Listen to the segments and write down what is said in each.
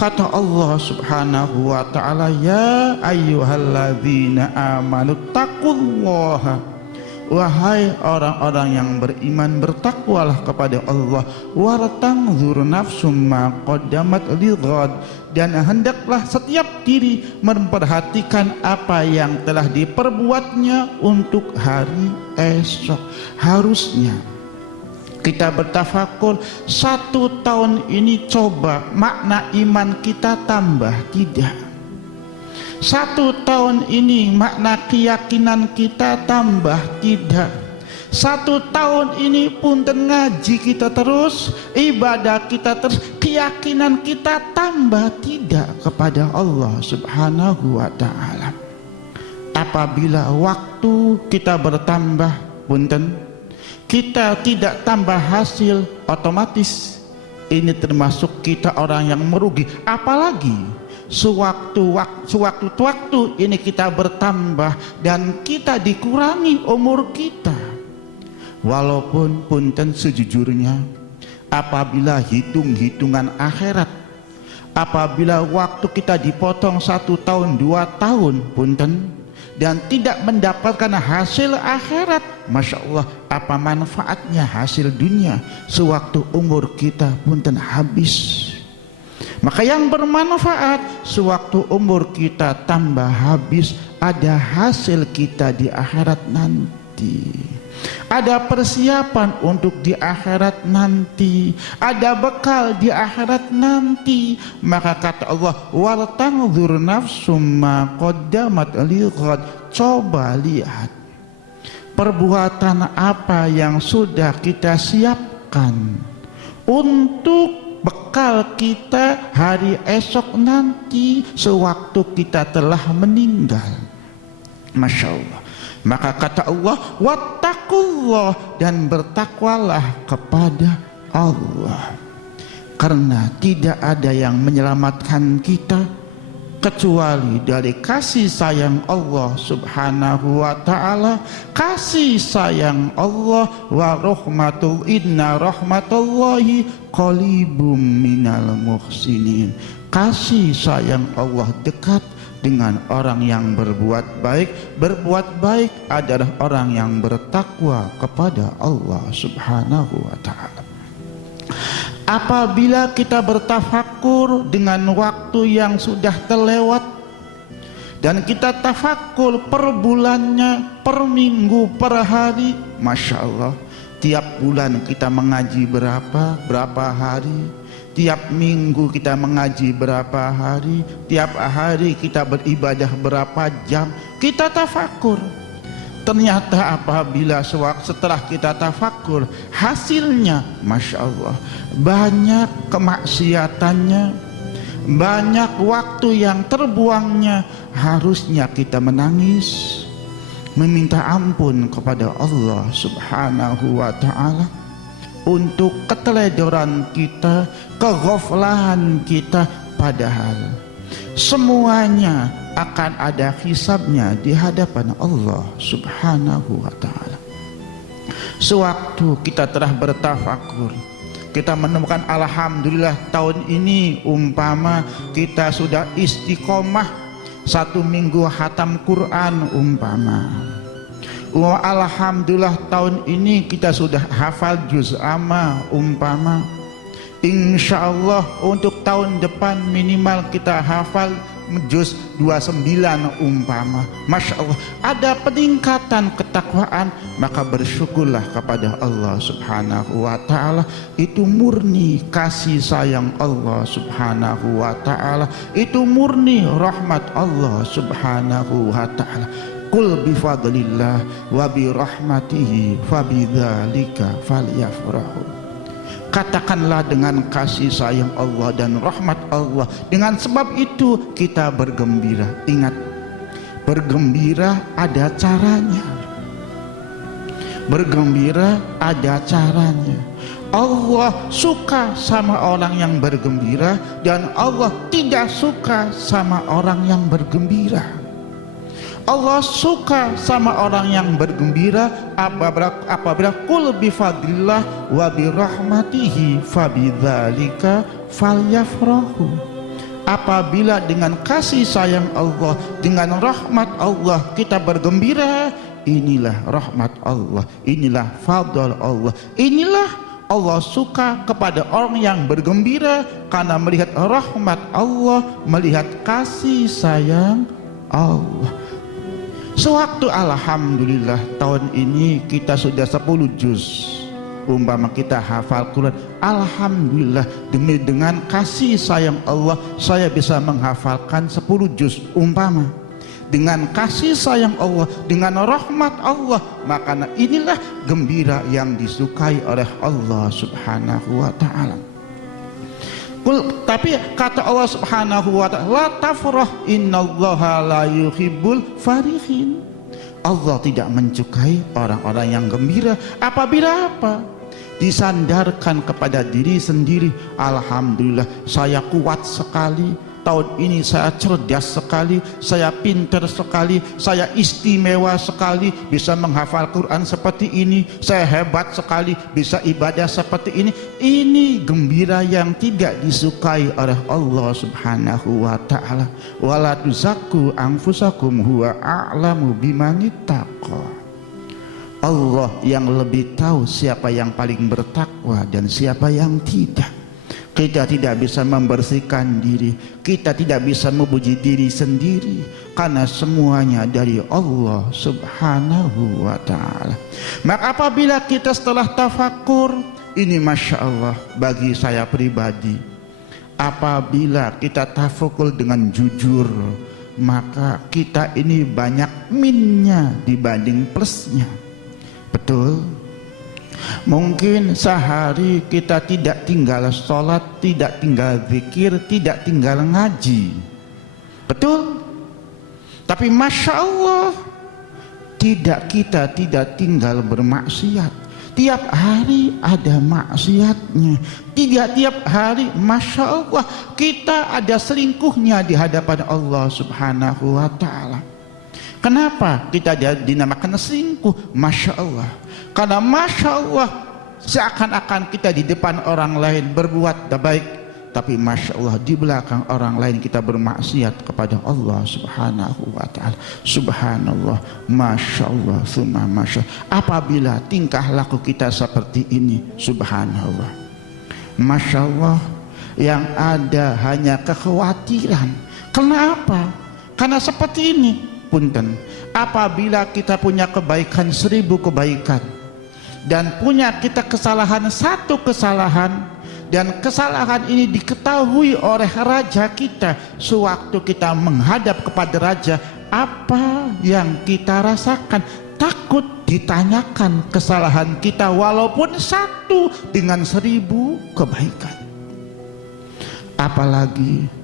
Kata Allah subhanahu wa ta'ala, ya ayyuhalladzina amanu taqullaha, wahai orang-orang yang beriman, bertakwalah kepada Allah. Wartanzur nafsum ma qaddamat lighad, dan hendaklah setiap diri memperhatikan apa yang telah diperbuatnya untuk hari esok. Harusnya kita bertafakur, 1 tahun ini coba makna iman kita tambah tidak? 1 tahun ini makna keyakinan kita tambah tidak? 1 tahun ini punten ngaji kita terus, ibadah kita terus, keyakinan kita tambah tidak kepada Allah subhanahu wa ta'ala? Apabila waktu kita bertambah, punten, kita tidak tambah hasil, otomatis ini termasuk kita orang yang merugi. Apalagi sewaktu-waktu ini kita bertambah dan kita dikurangi umur kita. Walaupun punten sejujurnya, apabila hitung-hitungan akhirat, apabila waktu kita dipotong 1 tahun 2 tahun punten, dan tidak mendapatkan hasil akhirat, Masya Allah, apa manfaatnya hasil dunia sewaktu umur kita punten habis? Maka yang bermanfaat sewaktu umur kita tambah habis, ada hasil kita di akhirat nanti, ada persiapan untuk di akhirat nanti, ada bekal di akhirat nanti. Maka kata Allah, wal tanzur nafsum ma qaddamat lighad, coba lihat perbuatan apa yang sudah kita siapkan untuk bekal kita hari esok nanti sewaktu kita telah meninggal. Masya Allah. Maka kata Allah, wattaqullah, dan bertakwalah kepada Allah. Karena tidak ada yang menyelamatkan kita kecuali dari kasih sayang Allah subhanahu wa ta'ala. Kasih sayang Allah, wa rahmatul inna rahmatullahi qalibum minal muhsinin. Kasih sayang Allah dekat dengan orang yang berbuat baik. Berbuat baik adalah orang yang bertakwa kepada Allah subhanahu wa ta'ala. Apabila kita bertafakur dengan waktu yang sudah terlewat, dan kita tafakur per bulannya, per minggu, per hari, Masya Allah, tiap bulan kita mengaji berapa hari, tiap minggu kita mengaji berapa hari, tiap hari kita beribadah berapa jam, kita tafakur. Ternyata apabila setelah kita tafakur, hasilnya Masya Allah banyak kemaksiatannya, banyak waktu yang terbuangnya. Harusnya kita menangis, meminta ampun kepada Allah subhanahu wa ta'ala untuk keteledoran kita, keghaflahan kita. Padahal semuanya akan ada hisabnya di hadapan Allah subhanahu wa ta'ala. Sewaktu kita telah bertafakur, kita menemukan alhamdulillah tahun ini umpama kita sudah istiqomah 1 minggu khatam Quran umpama. Alhamdulillah tahun ini kita sudah hafal juz amma umpama. Insya Allah untuk tahun depan minimal kita hafal juz 29 umpama. Masya Allah, ada peningkatan ketakwaan. Maka bersyukurlah kepada Allah subhanahu wa ta'ala. Itu murni kasih sayang Allah subhanahu wa ta'ala, itu murni rahmat Allah subhanahu wa ta'ala. Qul bifadlillah wa birahmatihi fabidzalika falyafrahu. Katakanlah dengan kasih sayang Allah dan rahmat Allah, dengan sebab itu kita bergembira. Ingat, bergembira ada caranya. Bergembira ada caranya. Allah suka sama orang yang bergembira, dan Allah tidak suka sama orang yang bergembira. Allah suka sama orang yang bergembira apabila qul bifadlillah wa birahmatihi fabidzalika falyafrahu. Apabila dengan kasih sayang Allah, dengan rahmat Allah kita bergembira, inilah rahmat Allah, inilah fadl Allah, inilah Allah suka kepada orang yang bergembira karena melihat rahmat Allah, melihat kasih sayang Allah. Sewaktu alhamdulillah tahun ini kita sudah 10 juz, umpama kita hafal Quran, alhamdulillah dengan kasih sayang Allah saya bisa menghafalkan 10 juz umpama. Dengan kasih sayang Allah, dengan rahmat Allah, maka inilah gembira yang disukai oleh Allah Subhanahu wa ta'ala. Tapi kata Allah Subhanahu wa ta'ala, la tafrah innallaha la yuhibbul farihin. Allah tidak mencukai orang-orang yang gembira. Apabila apa? Disandarkan kepada diri sendiri. Alhamdulillah saya kuat sekali, tahun ini saya cerdas sekali, saya pintar sekali, saya istimewa sekali, bisa menghafal Quran seperti ini, saya hebat sekali, bisa ibadah seperti ini. Ini gembira yang tidak disukai oleh Allah Subhanahu wa ta'ala. Wala tuzakku anfusakum huwa a'lamu bimanittaqa. Allah yang lebih tahu siapa yang paling bertakwa dan siapa yang tidak. Kita tidak bisa membersihkan diri, kita tidak bisa memuji diri sendiri, karena semuanya dari Allah Subhanahu wa ta'ala. Maka apabila kita setelah tafakur, ini Masya Allah bagi saya pribadi, apabila kita tafakur dengan jujur, maka kita ini banyak minnya dibanding plusnya. Betul? Mungkin sehari kita tidak tinggal sholat, tidak tinggal zikir, tidak tinggal ngaji. Betul? Tapi Masya Allah, kita tidak tinggal bermaksiat. Tiap hari ada maksiatnya. Tiap hari Masya Allah kita ada selingkuhnya di hadapan Allah Subhanahu wa ta'ala. Kenapa kita dinamakan selingkuh? Masya Allah, karena Masya Allah seakan-akan kita di depan orang lain berbuat baik, tapi Masya Allah di belakang orang lain kita bermaksiat kepada Allah Subhanahu wa ta'ala. Subhanallah, Masya Allah, summa Masya Allah. Apabila tingkah laku kita seperti ini, Subhanallah, Masya Allah, yang ada hanya kekhawatiran. Kenapa? Karena seperti ini, punten, apabila kita punya kebaikan 1000 kebaikan dan punya kita kesalahan 1 kesalahan, dan kesalahan ini diketahui oleh raja kita, sewaktu kita menghadap kepada raja, apa yang kita rasakan? Takut ditanyakan kesalahan kita walaupun 1 dengan 1000 kebaikan. Apalagi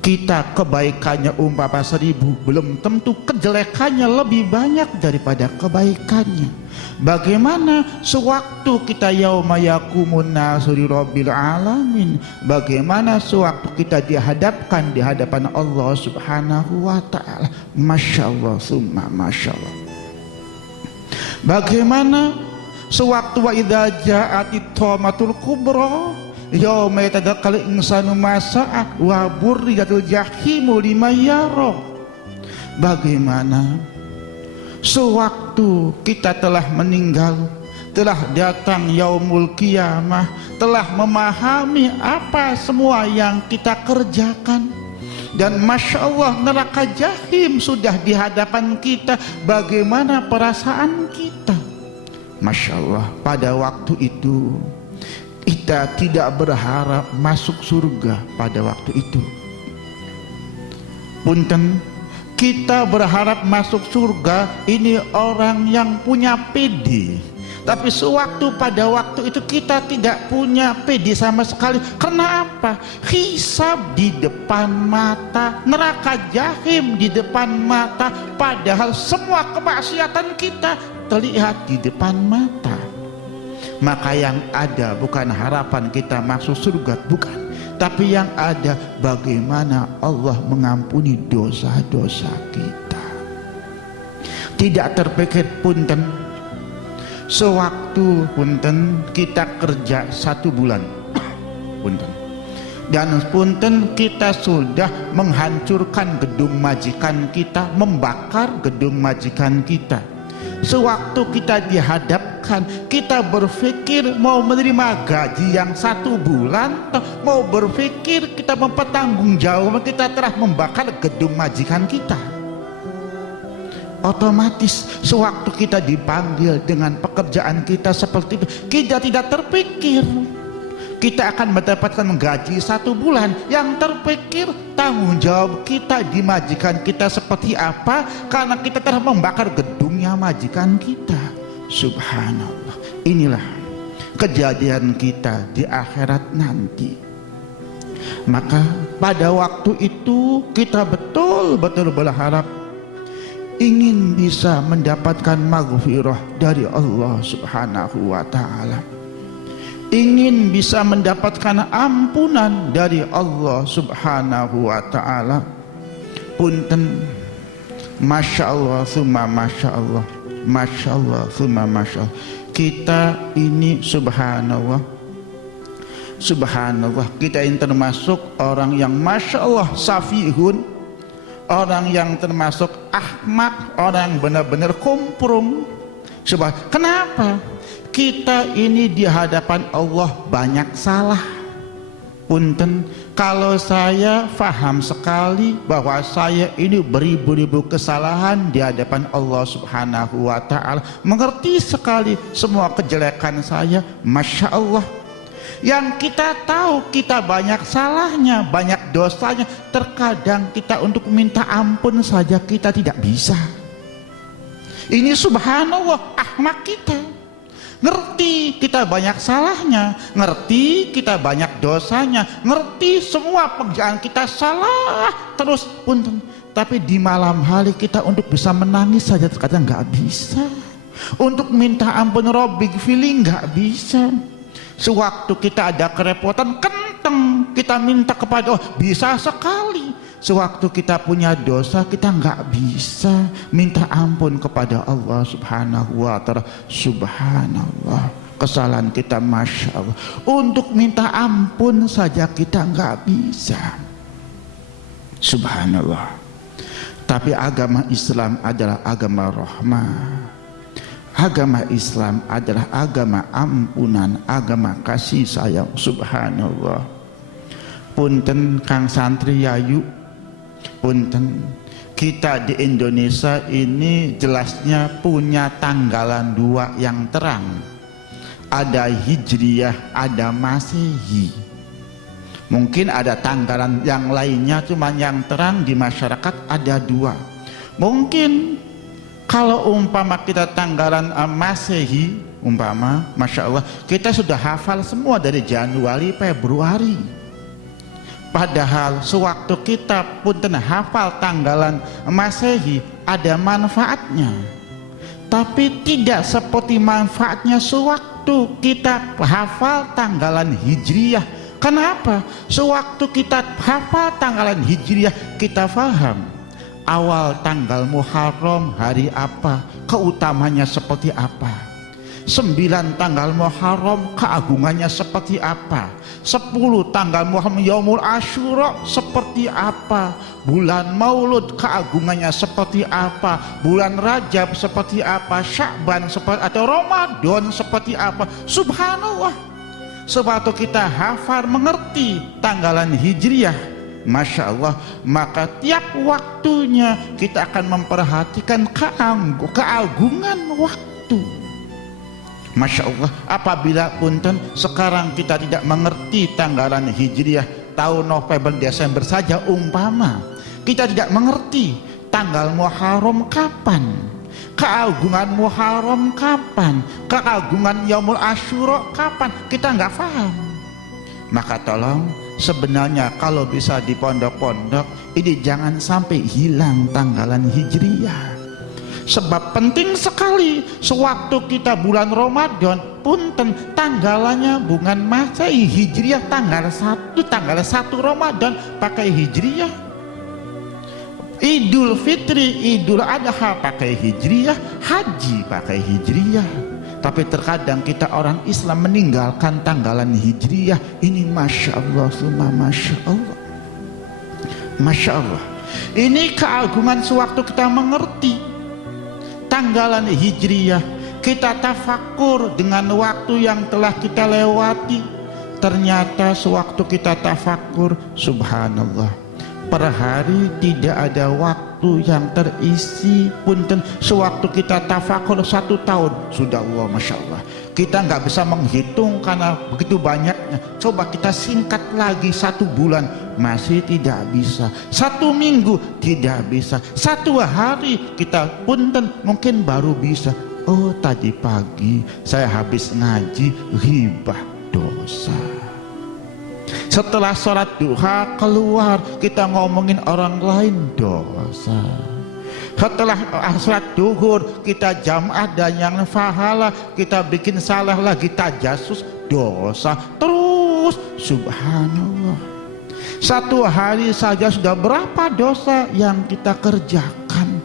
kita kebaikannya umpama 1000, belum tentu kejelekannya lebih banyak daripada kebaikannya. Bagaimana sewaktu kita yauma yaqumun nasu lirabbil alamin, bagaimana sewaktu kita dihadapkan di hadapan Allah Subhanahu wa ta'ala. Masya Allah, summa Masya Allah. Bagaimana sewaktu wa idza ja'atit thamatul kubra yauma yatadakkalu insanu ma sa'a wa burriyatul jahimu liman yara. Bagaimana sewaktu kita telah meninggal, telah datang yaumul qiyamah, telah memahami apa semua yang kita kerjakan, dan Masya Allah neraka jahim sudah di hadapan kita, bagaimana perasaan kita? Masya Allah, pada waktu itu kita tidak berharap masuk surga. Pada waktu itu, punten, kita berharap masuk surga ini orang yang punya PD. Tapi sewaktu pada waktu itu kita tidak punya PD sama sekali. Karena apa? Hisab di depan mata, neraka jahim di depan mata, padahal semua kemaksiatan kita terlihat di depan mata. Maka yang ada bukan harapan kita masuk surga, bukan, tapi yang ada bagaimana Allah mengampuni dosa-dosa kita. Tidak terpikir, punten, sewaktu punten kita kerja 1 bulan, punten, Dan punten kita sudah menghancurkan gedung majikan kita, membakar gedung majikan kita. Sewaktu kita dihadapkan, kita berpikir mau menerima gaji yang 1 bulan, mau berpikir kita mempertanggungjawabkan kita telah membakar gedung majikan kita. Otomatis sewaktu kita dipanggil dengan pekerjaan kita seperti itu, kita tidak terpikir kita akan mendapatkan gaji 1 bulan. Yang terpikir tanggung jawab kita di majikan kita seperti apa, karena kita telah membakar gedungnya majikan kita. Subhanallah. Inilah kejadian kita di akhirat nanti. Maka pada waktu itu kita betul-betul berharap ingin bisa mendapatkan maghfirah dari Allah Subhanahu wa ta'ala, ingin bisa mendapatkan ampunan dari Allah Subhanahu wa ta'ala. Punten, Masya Allah summa Masya Allah, Masya Allah summa Masya Allah. Kita ini subhanallah, subhanallah, kita ini termasuk orang yang Masya Allah safihun, orang yang termasuk ahmak, orang yang benar-benar kumprum. Kenapa? Kita ini di hadapan Allah banyak salah. Punten, kalau saya paham sekali bahwa saya ini beribu-ribu kesalahan di hadapan Allah Subhanahu wa ta'ala, mengerti sekali semua kejelekan saya, Masya Allah. Yang kita tahu kita banyak salahnya, banyak dosanya, terkadang kita untuk minta ampun saja kita tidak bisa. Ini subhanallah, ahmak kita. Ngerti kita banyak salahnya, ngerti kita banyak dosanya, ngerti semua pekerjaan kita salah terus punten. Tapi di malam hari kita untuk bisa menangis saja terkadang nggak bisa. Untuk minta ampun Robbik feeling nggak bisa. Sewaktu kita ada kerepotan kenteng kita minta kepada Allah bisa sekali. Sewaktu kita punya dosa kita nggak bisa minta ampun kepada Allah Subhanahu wa ta'ala. Subhanallah, kesalahan kita Masya Allah, untuk minta ampun saja kita nggak bisa. Subhanallah. Tapi agama Islam adalah agama rahmah. Agama Islam adalah agama ampunan, agama kasih sayang. Subhanallah. Punten Kang Santri Yayu, punten, kita di Indonesia ini jelasnya punya tanggalan 2 yang terang. Ada Hijriyah, ada Masehi. Mungkin ada tanggalan yang lainnya, cuma yang terang di masyarakat ada 2. Mungkin kalau umpama kita tanggalan Masehi, umpama, Masya Allah, kita sudah hafal semua dari Januari, Februari. Padahal sewaktu kita punten hafal tanggalan Masehi ada manfaatnya, tapi tidak seperti manfaatnya sewaktu kita hafal tanggalan Hijriyah. Kenapa? Sewaktu kita hafal tanggalan Hijriyah, kita faham awal tanggal Muharram hari apa, keutamanya seperti apa, 9 tanggal Muharram keagungannya seperti apa, 10 tanggal Muharram Yaumul Asyura seperti apa, bulan Maulud keagungannya seperti apa, bulan Rajab seperti apa, Sya'ban seperti, atau Ramadan seperti apa. Subhanallah, sebab kita hafal mengerti tanggalan Hijriyah, Masya Allah, maka tiap waktunya kita akan memperhatikan keagungan waktu. Masya Allah, apabila punten sekarang kita tidak mengerti tanggalan Hijriyah tahun November Desember saja, umpama kita tidak mengerti tanggal Muharram kapan, keagungan Muharram kapan, keagungan Yaumul Asyura kapan, kita nggak paham. Maka tolong, sebenarnya kalau bisa di pondok-pondok ini jangan sampai hilang tanggalan Hijriyah. Sebab penting sekali sewaktu kita bulan Ramadan, punten tanggalannya bukan Masehi, Hijriyah tanggal 1 Ramadan pakai Hijriyah. Idul Fitri, Idul Adha pakai Hijriyah, haji pakai Hijriyah. Tapi terkadang kita orang Islam meninggalkan tanggalan hijriyah. Ini Masya Allah, summa Masya Allah, Masya Allah. Ini keagungan sewaktu kita mengerti tanggalan hijriyah, kita tafakur dengan waktu yang telah kita lewati. Ternyata sewaktu kita tafakur, subhanallah, per hari tidak ada waktu yang terisi. Punten, sewaktu kita tafakur 1 tahun, sudah Allah, Masya Allah. Kita nggak bisa menghitung karena begitu banyaknya. Coba kita singkat lagi 1 bulan, masih tidak bisa. 1 minggu tidak bisa. 1 hari kita punten mungkin baru bisa. Oh, tadi pagi saya habis ngaji, ghibah, dosa. Setelah sholat duha keluar, kita ngomongin orang lain, dosa. Setelah sholat duhur kita jam'ah dan yang fahala, kita bikin salah lagi, tajasus, dosa. Terus subhanallah, 1 hari saja sudah berapa dosa yang kita kerjakan,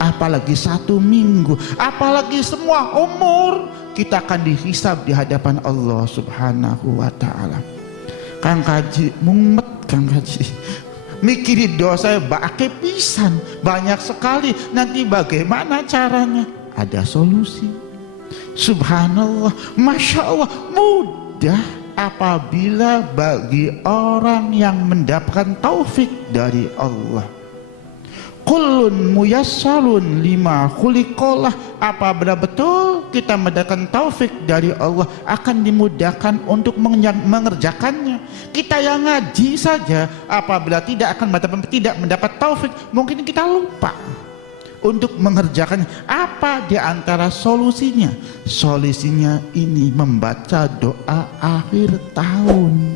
apalagi 1 minggu, apalagi semua umur kita akan dihisab di hadapan Allah subhanahu wa ta'ala. Kang Kaji mumet, Kang Kaji mikirin dosa bake pisan banyak sekali. Nanti bagaimana caranya? Ada solusi. Subhanallah, Masya Allah, mudah apabila bagi orang yang mendapatkan taufik dari Allah. Kullun muyassarun lima khuliqalah. Apabila betul kita mendapatkan taufik dari Allah, akan dimudahkan untuk mengerjakannya. Kita yang ngaji saja, apabila tidak mendapat taufik, mungkin kita lupa untuk mengerjakannya. Apa di antara solusinya? Solusinya ini membaca doa akhir tahun.